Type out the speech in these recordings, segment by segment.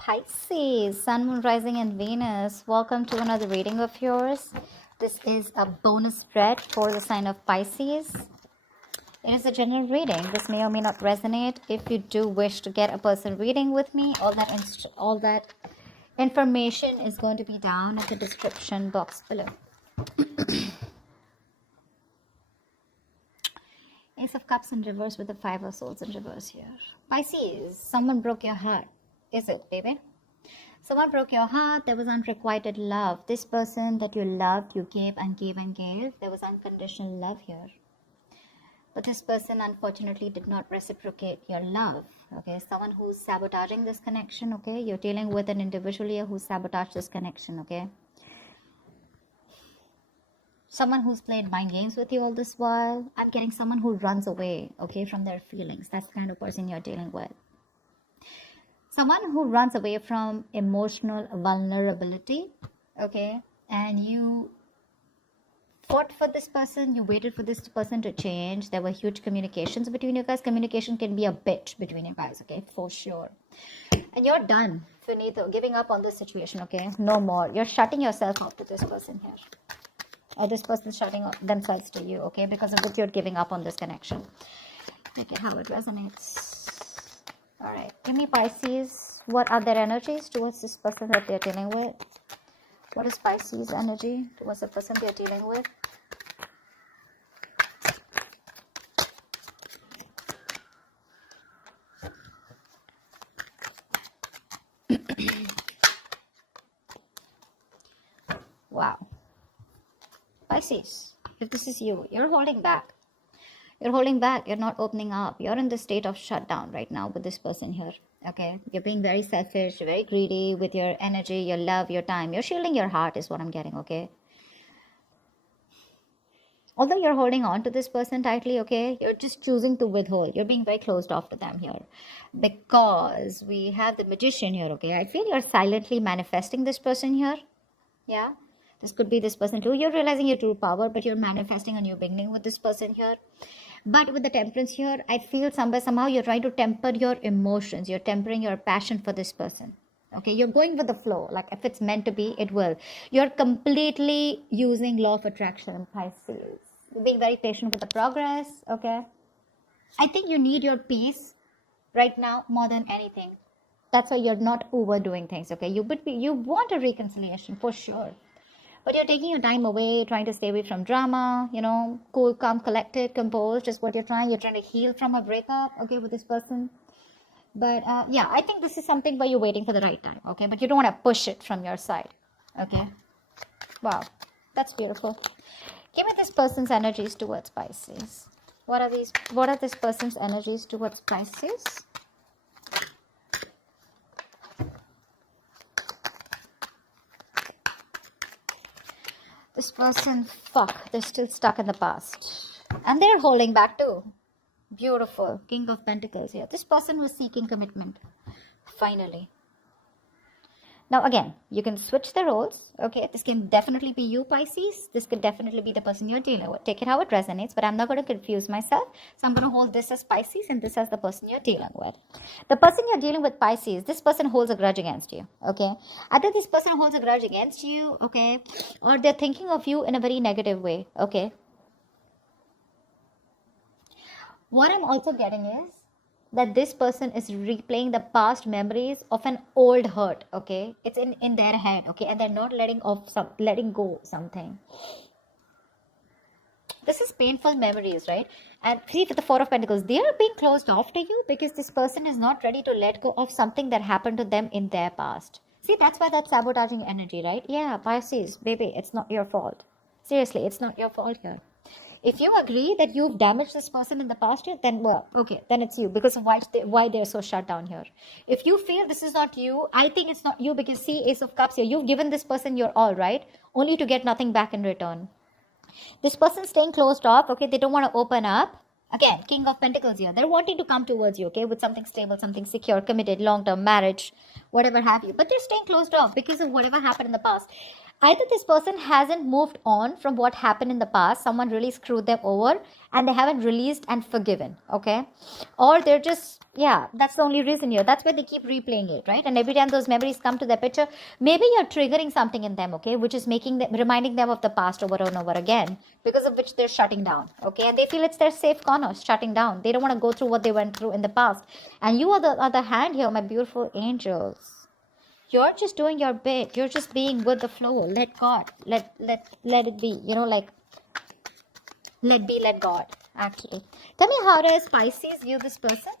Pisces, Sun, Moon, Rising, and Venus. Welcome to another reading of yours. This is a bonus spread for the sign of Pisces. It is a general reading. This may or may not resonate. If you do wish to get a person reading with me, all that information is going to be down at the description box below. Ace of Cups in reverse with the Five of Swords in reverse here. Pisces, someone broke your heart. Is it, baby? Someone broke your heart. There was unrequited love. This person that you loved, you gave and gave and gave. There was unconditional love here. But this person, unfortunately, did not reciprocate your love. Okay, someone who's sabotaging this connection. Okay, you're dealing with an individual here who sabotaged this connection. Okay. Someone who's played mind games with you all this while. I'm getting someone who runs away, okay, from their feelings. That's the kind of person you're dealing with. Someone who runs away from emotional vulnerability, okay, and you fought for this person, you waited for this person to change. There were huge communications between you guys. Communication can be a bitch between you guys, okay, for sure. And you're done, finito, giving up on this situation, okay, no more. You're shutting yourself off to this person here. Or this person's shutting themselves to you, okay? Because of which you're giving up on this connection. Take it how it resonates. All right. Give me Pisces. What are their energies towards this person that they're dealing with? What is Pisces' energy towards the person they're dealing with? Wow. Pisces, if this is you, you're holding back. You're holding back. You're not opening up. You're in the state of shutdown right now with this person here. Okay. You're being very selfish, very greedy with your energy, your love, your time. You're shielding your heart is what I'm getting. Okay. Although you're holding on to this person tightly, okay, you're just choosing to withhold. You're being very closed off to them here. Because we have the Magician here. Okay. I feel you're silently manifesting this person here. Yeah. This could be this person too. You're realizing your true power, but you're manifesting a new beginning with this person here. But with the Temperance here, I feel somehow you're trying to temper your emotions. You're tempering your passion for this person. Okay, you're going with the flow. Like if it's meant to be, it will. You're completely using law of attraction in Pisces. You're being very patient with the progress. Okay. I think you need your peace right now more than anything. That's why you're not overdoing things. Okay, you want a reconciliation for sure. But you're taking your time away, trying to stay away from drama, you know, cool, calm, collected, composed, just what you're trying. You're trying to heal from a breakup, okay, with this person. But yeah, I think this is something where you're waiting for the right time, okay? But you don't want to push it from your side, okay? Wow, that's beautiful. Give me this person's energies towards Pisces. What are this person's energies towards Pisces? This person, they're still stuck in the past. And they're holding back too. Beautiful. King of Pentacles here. This person was seeking commitment. Finally. Now again, you can switch the roles. Okay, this can definitely be you, Pisces. This could definitely be the person you're dealing with. Take it how it resonates, but I'm not going to confuse myself. So I'm going to hold this as Pisces and this as the person you're dealing with. The person you're dealing with, Pisces, this person holds a grudge against you. Okay, either this person holds a grudge against you, okay, or they're thinking of you in a very negative way. Okay. What I'm also getting is that this person is replaying the past memories of an old hurt, okay? It's in their head, okay? And they're not letting go something. This is painful memories, right? And see, with the Four of Pentacles, they are being closed off to you because this person is not ready to let go of something that happened to them in their past. See, that's why that's sabotaging energy, right? Yeah, Pisces, baby, it's not your fault. Seriously, it's not your fault here. If you agree that you've damaged this person in the past year, then well, okay, then it's you because of why they're so shut down here. If you feel this is not you, I think it's not you because see, Ace of Cups here, you've given this person your all, right? Only to get nothing back in return. This person's staying closed off, okay? They don't want to open up. Again, King of Pentacles here. They're wanting to come towards you, okay? With something stable, something secure, committed, long-term, marriage, whatever have you. But they're staying closed off because of whatever happened in the past. Either this person hasn't moved on from what happened in the past, someone really screwed them over and they haven't released and forgiven, okay? Or they're just, yeah, that's the only reason here. That's why they keep replaying it, right? And every time those memories come to their picture, maybe you're triggering something in them, okay, which is making them, reminding them of the past over and over again, because of which they're shutting down, okay? And they feel it's their safe corner, shutting down. They don't want to go through what they went through in the past. And you, on the other hand here, my beautiful angels, you're just doing your bit. You're just being with the flow. Let God, let it be, like, let be, let God, actually. Tell me, how does Pisces view this person?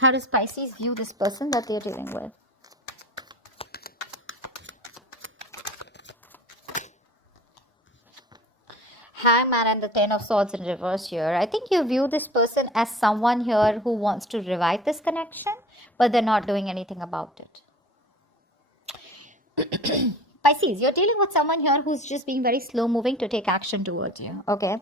How does Pisces view this person that they're dealing with? Hangman and the Ten of Swords in reverse here. I think you view this person as someone here who wants to revive this connection, but they're not doing anything about it. Pisces, you're dealing with someone here who's just being very slow moving to take action towards you. Okay.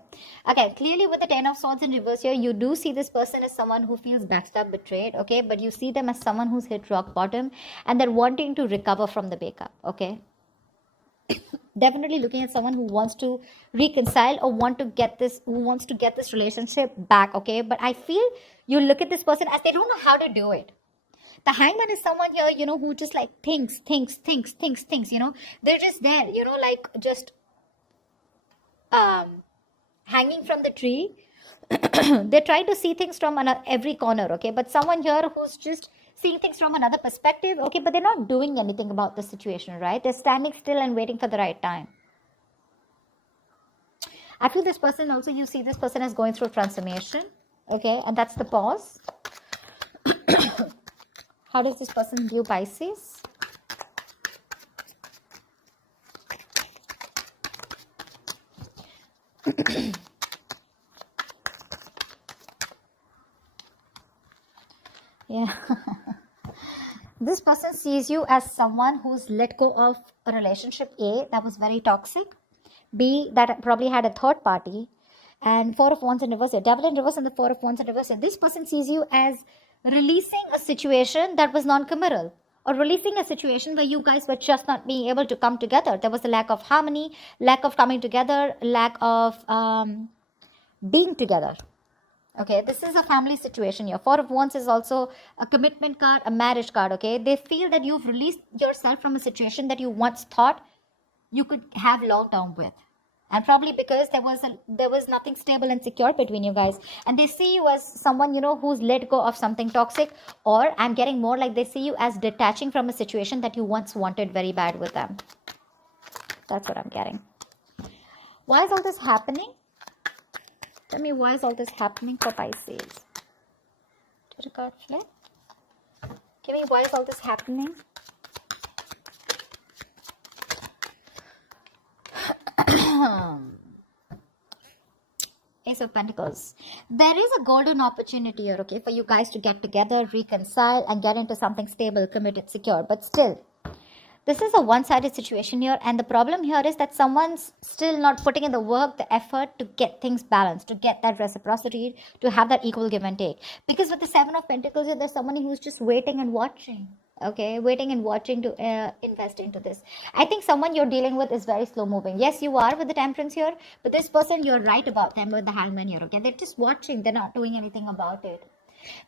Clearly with the Ten of Swords in reverse here, you do see this person as someone who feels backstabbed, betrayed. Okay. But you see them as someone who's hit rock bottom and they're wanting to recover from the breakup. Okay. Definitely looking at someone who wants to reconcile or who wants to get this relationship back. Okay. But I feel you look at this person as they don't know how to do it. The Hangman is someone here, who just like thinks, they're just there, like just hanging from the tree. They try to see things from every corner, okay? But someone here who's just seeing things from another perspective, okay? But they're not doing anything about the situation, right? They're standing still and waiting for the right time. I feel this person also, you see this person as going through transformation, okay? And that's the pause. How does this person view Pisces? Yeah. This person sees you as someone who's let go of a relationship A that was very toxic, B that probably had a third party, and Four of Wands in reverse, Devil in reverse and the Four of Wands in reverse. And this person sees you as releasing a situation that was non-committal, or releasing a situation where you guys were just not being able to come together. There was a lack of harmony, lack of coming together, lack of being together. Okay, this is a family situation here. Four of Wands is also a commitment card, a marriage card. Okay, they feel that you've released yourself from a situation that you once thought you could have long term with, and probably because there was nothing stable and secure between you guys, and they see you as someone who's let go of something toxic, or I'm getting more like they see you as detaching from a situation that you once wanted very bad with them. That's what I'm getting. Why is all this happening? Tell me, why is all this happening for Pisces? Did a card flip? Give me, why is all this happening? Ace of Pentacles. There is a golden opportunity here, okay, for you guys to get together, reconcile, and get into something stable, committed, secure. But still, this is a one-sided situation here, and the problem here is that someone's still not putting in the work, the effort to get things balanced, to get that reciprocity, to have that equal give and take. Because with the Seven of Pentacles here, there's someone who's just waiting and watching. Okay, waiting and watching to invest into this. I think someone you're dealing with is very slow moving. Yes, you are with the Temperance here, but this person, you're right about them with the Hangman here. Okay, they're just watching, they're not doing anything about it.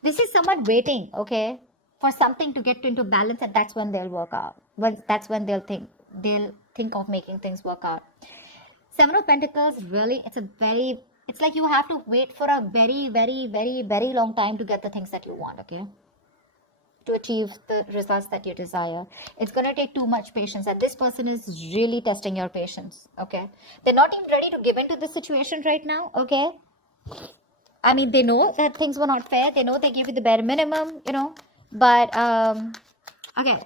This is someone waiting, okay, for something to get into balance, and that's when they'll work out. Well, that's when they'll think of making things work out. Seven of Pentacles, really, it's like you have to wait for a very, very, very, very long time to get the things that you want, okay? To achieve the results that you desire. It's going to take too much patience, and this person is really testing your patience, okay? They're not even ready to give into this situation right now, okay? I mean, they know that things were not fair. They know they gave you the bare minimum, but okay,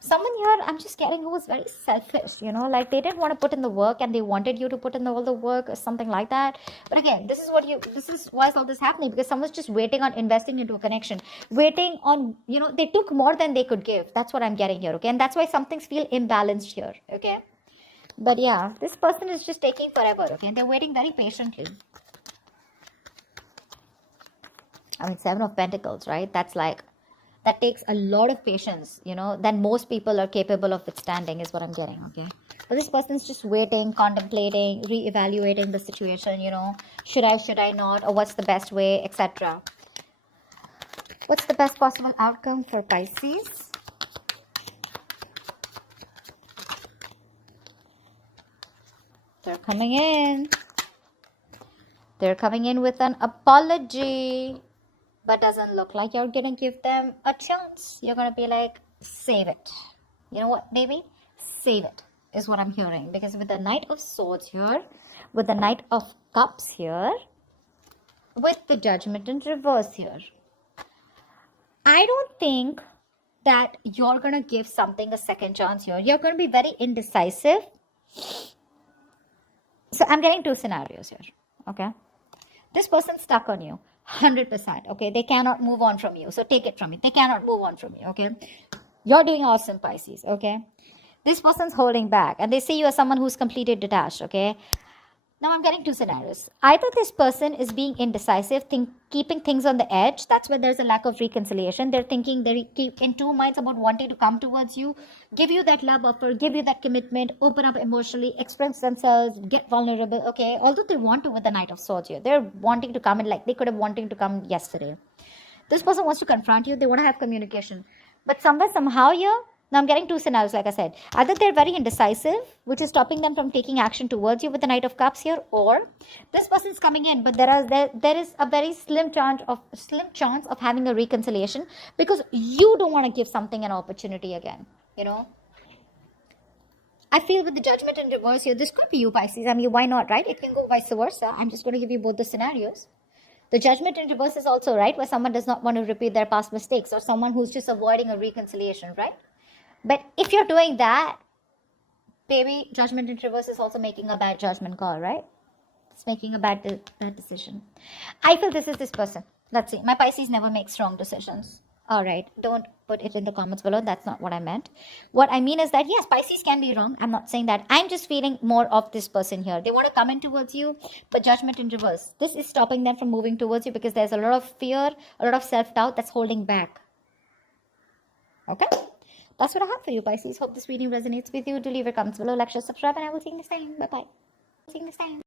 someone here I'm just getting who was very selfish, like they didn't want to put in the work and they wanted you to put in all the work or something like that. But again, this is why is all this happening, because someone's just waiting on investing into a connection, waiting on, they took more than they could give. That's what I'm getting here, okay? And that's why some things feel imbalanced here, okay? But yeah, this person is just taking forever, okay? And they're waiting very patiently. I mean, Seven of Pentacles, right? That's that takes a lot of patience, than most people are capable of withstanding, is what I'm getting, okay? But this person's just waiting, contemplating, re-evaluating the situation, should I not, or what's the best way, etc. What's the best possible outcome for Pisces? They're coming in. They're coming in with an apology, but doesn't look like you're gonna give them a chance. You're gonna be like, save it. You know what, baby? Save it is what I'm hearing. Because with the Knight of Swords here, with the Knight of Cups here, with the Judgment in reverse here, I don't think that you're gonna give something a second chance here. You're gonna be very indecisive. So I'm getting two scenarios here, okay? This person's stuck on you, 100%, okay? They cannot move on from you, so take it from me. They cannot move on from you, okay? You're doing awesome, Pisces, okay? This person's holding back, and they see you as someone who's completely detached, okay? Now I'm getting two scenarios. Either this person is being indecisive, keeping things on the edge. That's where there's a lack of reconciliation. They're thinking, they keep in two minds about wanting to come towards you, give you that love offer, give you that commitment, open up emotionally, express themselves, get vulnerable, okay? Although they want to with the Knight of Swords here. They're wanting to come in like they could have wanted to come yesterday. This person wants to confront you. They want to have communication. But somehow here, now I'm getting two scenarios, like I said. Either they're very indecisive, which is stopping them from taking action towards you with the Knight of Cups here, or this person's coming in, but there is a very slim chance of having a reconciliation, because you don't want to give something an opportunity again. I feel with the Judgment in reverse here, this could be you, Pisces. I mean, why not, right? It can go vice versa. I'm just going to give you both the scenarios. The Judgment in reverse is also right, where someone does not want to repeat their past mistakes, or someone who's just avoiding a reconciliation, right? But if you're doing that, baby, Judgment in reverse is also making a bad judgment call, right? It's making a bad decision. I feel this is this person. Let's see. My Pisces never makes strong decisions. All right. Don't put it in the comments below. That's not what I meant. What I mean is that, yes, Pisces can be wrong. I'm not saying that. I'm just feeling more of this person here. They want to come in towards you, but Judgment in reverse. This is stopping them from moving towards you, because there's a lot of fear, a lot of self-doubt that's holding back. Okay? That's what I have for you, Pisces. Hope this video resonates with you. Do leave your comments below, like, share, subscribe, and I will see you next time. Bye-bye. See you next time.